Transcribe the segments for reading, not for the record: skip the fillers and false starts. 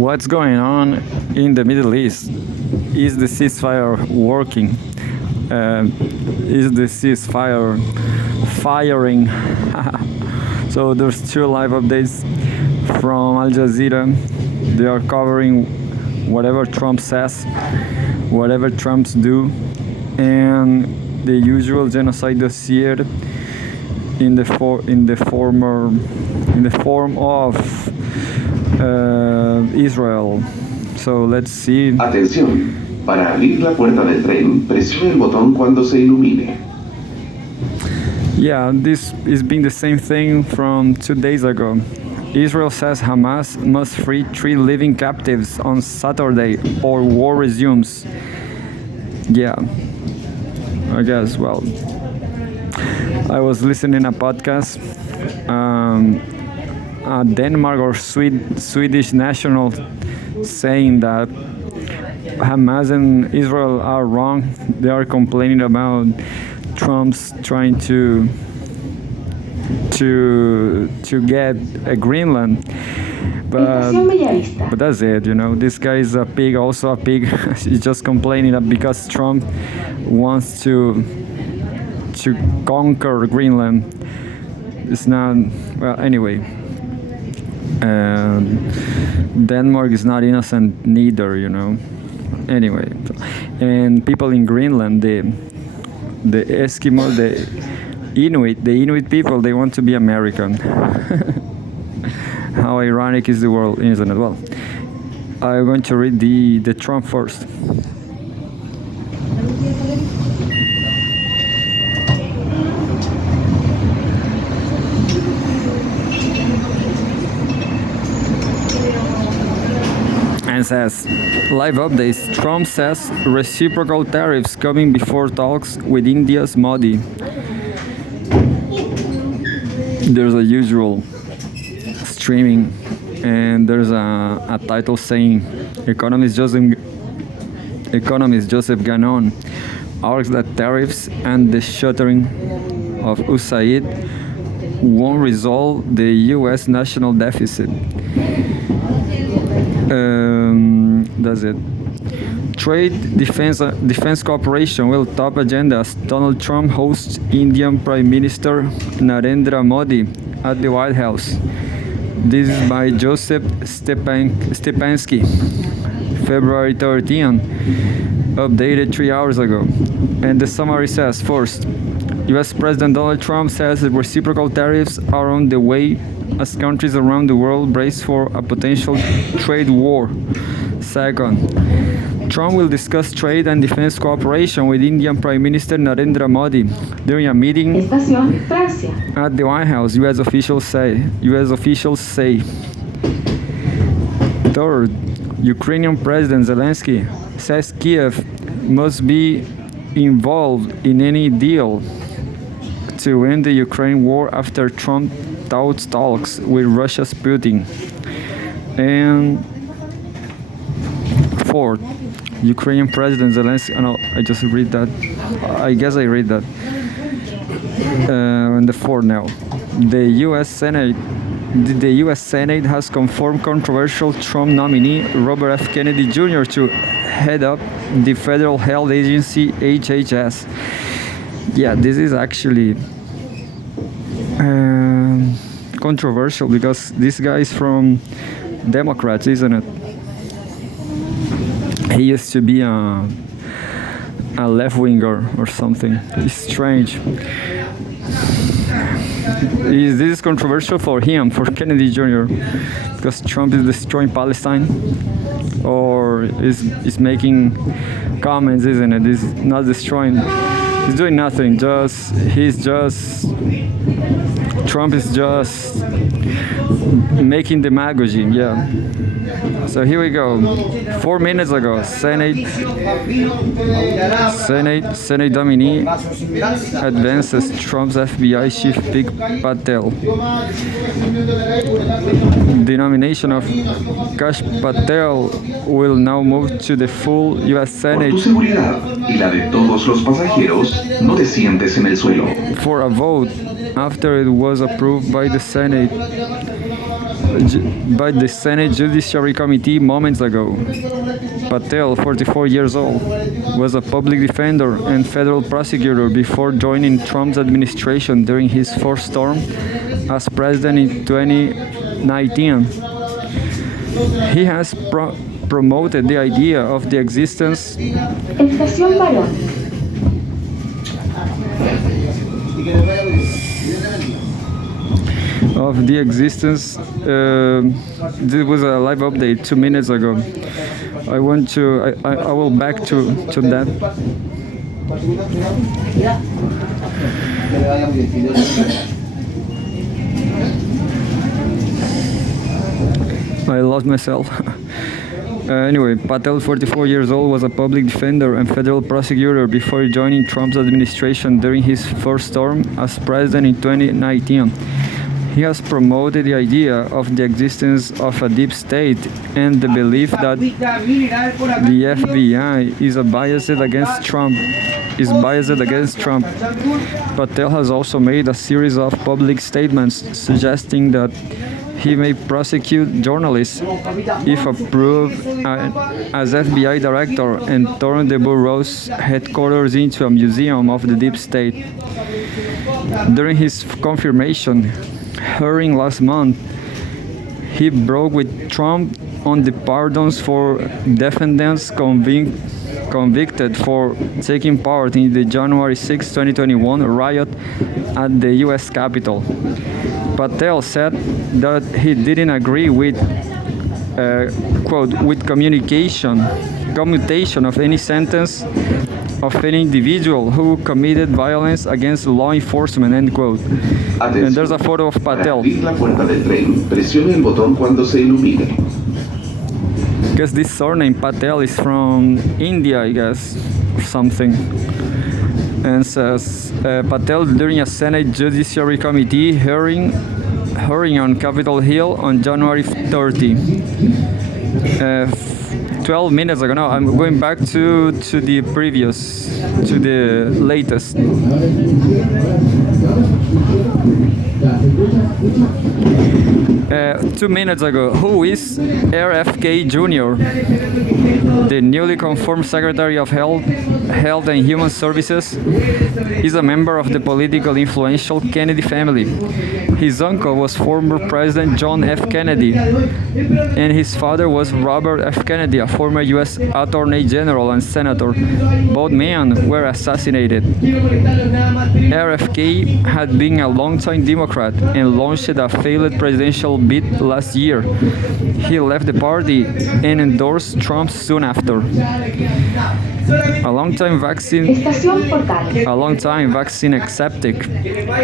What's going on in the Middle East? Is the ceasefire working? Is the ceasefire firing? So there's two live updates from Al Jazeera. They are covering whatever Trump says, whatever Trumps do, and the usual genocide dossier in the form of Israel. So let's see. Atención, para abrir la puerta del tren, presione el botón cuando se ilumine. Yeah, this is being the same thing from 2 days ago. Israel says Hamas must free 3 living captives on Saturday or war resumes. Yeah, I guess, well, I was listening a podcast. Denmark or Swedish national saying that Hamas and Israel are wrong. They are complaining about Trump's trying to get a Greenland, but that's it. You know, this guy is a pig, also a pig. He's just complaining that because Trump wants to conquer Greenland. It's not, well, anyway. Denmark is not innocent neither, you know. Anyway, and people in Greenland, the Eskimo, the Inuit people, they want to be American. How ironic is the world, isn't it? Well, I'm going to read the Trump first. And says, live updates, Trump says reciprocal tariffs coming before talks with India's Modi. There's a usual streaming, and there's a title saying, economist Joseph Ganon argues that tariffs and the shuttering of USAID won't resolve the U.S. national deficit. That's it. Trade defense cooperation will top agenda as Donald Trump hosts Indian Prime Minister Narendra Modi at the White House. This is by Joseph Stepansky, February 13, updated 3 hours ago. And the summary says, first, U.S. President Donald Trump says that reciprocal tariffs are on the way as countries around the world brace for a potential trade war. Second, Trump will discuss trade and defense cooperation with Indian Prime Minister Narendra Modi during a meeting at the White House, U.S. officials say. Third, Ukrainian President Zelensky says Kiev must be involved in any deal to end the Ukraine war after Trump touts talks with Russia's Putin. And fourth, Ukrainian President Zelensky. Oh no, I just read that. I guess I read that. And the fourth now, the U.S. Senate has confirmed controversial Trump nominee Robert F. Kennedy Jr. to head up the federal health agency HHS. Yeah, this is actually controversial because this guy is from Democrats, isn't it? He used to be a left-winger or something. It's strange. This is controversial for him, for Kennedy Jr., because Trump is destroying Palestine, or is making comments, isn't it? He's not destroying. He's doing nothing. Trump is just making demagogy. Yeah. So here we go. 4 minutes ago, Senate nominee advances Trump's FBI chief Pete Patel. The nomination of Kash Patel will now move to the full U.S. Senate Por tu seguridad y la de todos los pasajeros, no te sientes en el suelo. for a vote after it was approved by the Senate. by the Senate Judiciary Committee moments ago. Patel, 44 years old, was a public defender and federal prosecutor before joining Trump's administration during his first term as president in 2019. He has promoted the idea of the existence Estación Varón. of the existence. This was a live update 2 minutes ago. I will back to that. I lost myself. Anyway, Patel, 44 years old, was a public defender and federal prosecutor before joining Trump's administration during his first term as president in 2019. He has promoted the idea of the existence of a deep state and the belief that the FBI is biased against Trump. Patel has also made a series of public statements suggesting that he may prosecute journalists if approved as FBI director and turn the bureau's headquarters into a museum of the deep state. During his confirmation hearing last month, he broke with Trump on the pardons for defendants convicted for taking part in the January 6, 2021 riot at the U.S. Capitol. Patel said that he didn't agree with, quote, with commutation of any sentence of any individual who committed violence against law enforcement, end quote. And there's a photo of Patel. Para abrir la puerta del tren, presione el botón cuando se ilumine. Guess this surname Patel is from India, I guess, or something. And says Patel during a Senate Judiciary Committee hearing on Capitol Hill on January 30. 12 minutes ago. No, I'm going back to the latest. 2 minutes ago, who is RFK Jr., the newly confirmed Secretary of Health and Human Services, is a member of the politically influential Kennedy family. His uncle was former President John F. Kennedy, and his father was Robert F. Kennedy, a former U.S. Attorney General and Senator. Both men were assassinated. RFK had been a longtime Democrat and launched a failed presidential bid last year. He left the party and endorsed Trump soon after. A long-time vaccine skeptic,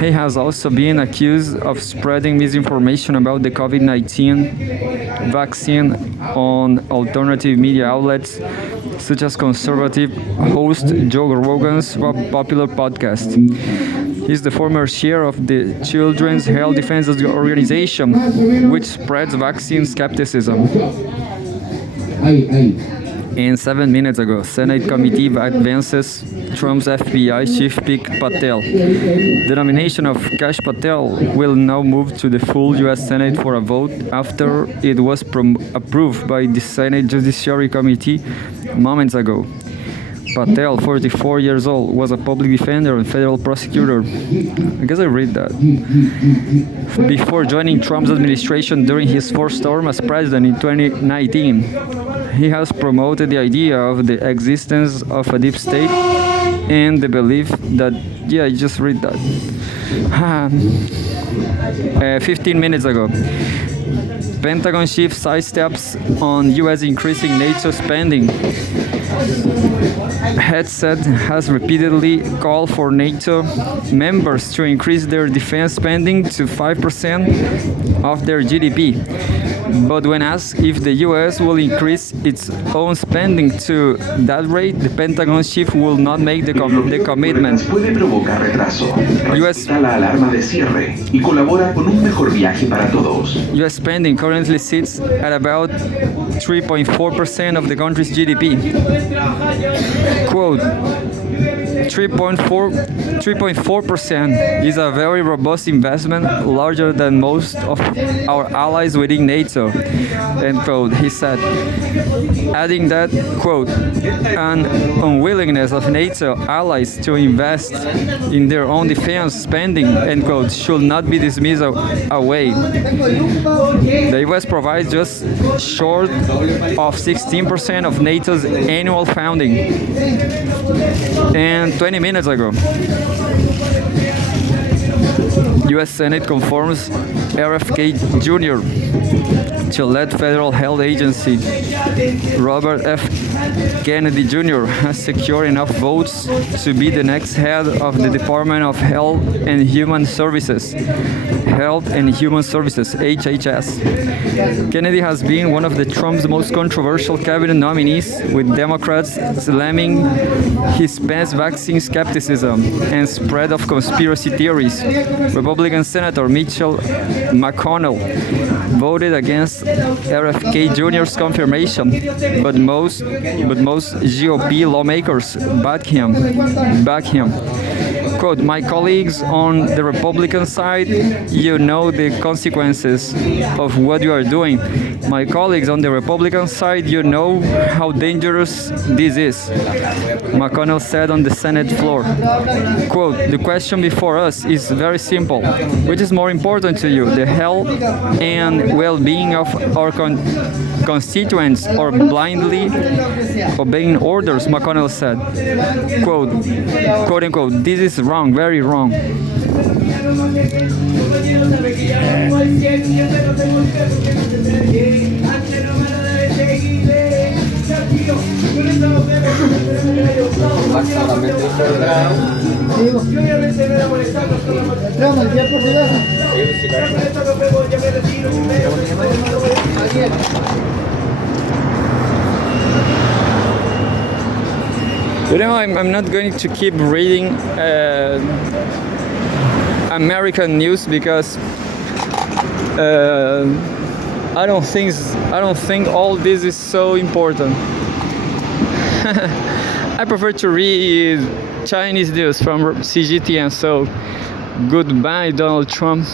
he has also been accused of spreading misinformation about the COVID-19 vaccine on alternative media outlets such as conservative host Joe Rogan's popular podcast. He's the former chair of the Children's Health Defense Organization, which spreads vaccine skepticism. And 7 minutes ago, Senate committee advances Trump's FBI chief pick Patel. The nomination of Kash Patel will now move to the full U.S. Senate for a vote after it was approved by the Senate Judiciary Committee moments ago. Patel, 44 years old, was a public defender and federal prosecutor. I guess I read that. Before joining Trump's administration during his first term as president in 2019, he has promoted the idea of the existence of a deep state and the belief that, yeah, I just read that. 15 minutes ago. Pentagon chief sidesteps on U.S. increasing NATO spending. Headset has repeatedly called for NATO members to increase their defense spending to 5% of their GDP. But when asked if the U.S. will increase its own spending to that rate, the Pentagon chief will not make the commitment. Puede provocar retraso. US Respeta la alarma de cierre y colabora con un mejor viaje para todos. U.S. spending currently sits at about 3.4% of the country's GDP. Quote, 3.4% is a very robust investment, larger than most of our allies within NATO, end quote, he said. Adding that, quote, an unwillingness of NATO allies to invest in their own defense spending, end quote, should not be dismissed away. The US provides just short of 16% of NATO's annual funding. And 20 minutes ago, US Senate confirms RFK Jr. to lead federal health agency. Robert F. Kennedy Jr. has secured enough votes to be the next head of the Department of Health and Human Services. Health and Human Services, HHS. Kennedy has been one of the Trump's most controversial cabinet nominees, with Democrats slamming his past vaccine skepticism and spread of conspiracy theories. Republican Senator Mitchell McConnell voted against RFK Jr.'s confirmation, but most GOP lawmakers back him. Quote, my colleagues on the Republican side, you know the consequences of what you are doing. My colleagues on the Republican side, you know how dangerous this is, McConnell said on the Senate floor. Quote, the question before us is very simple. Which is more important to you, the health and well-being of our constituents, or blindly obeying orders, McConnell said. Quote unquote, this is wrong, very wrong. You know, I'm not going to keep reading American news because I don't think all this is so important. I prefer to read Chinese news from CGTN. So goodbye, Donald Trump.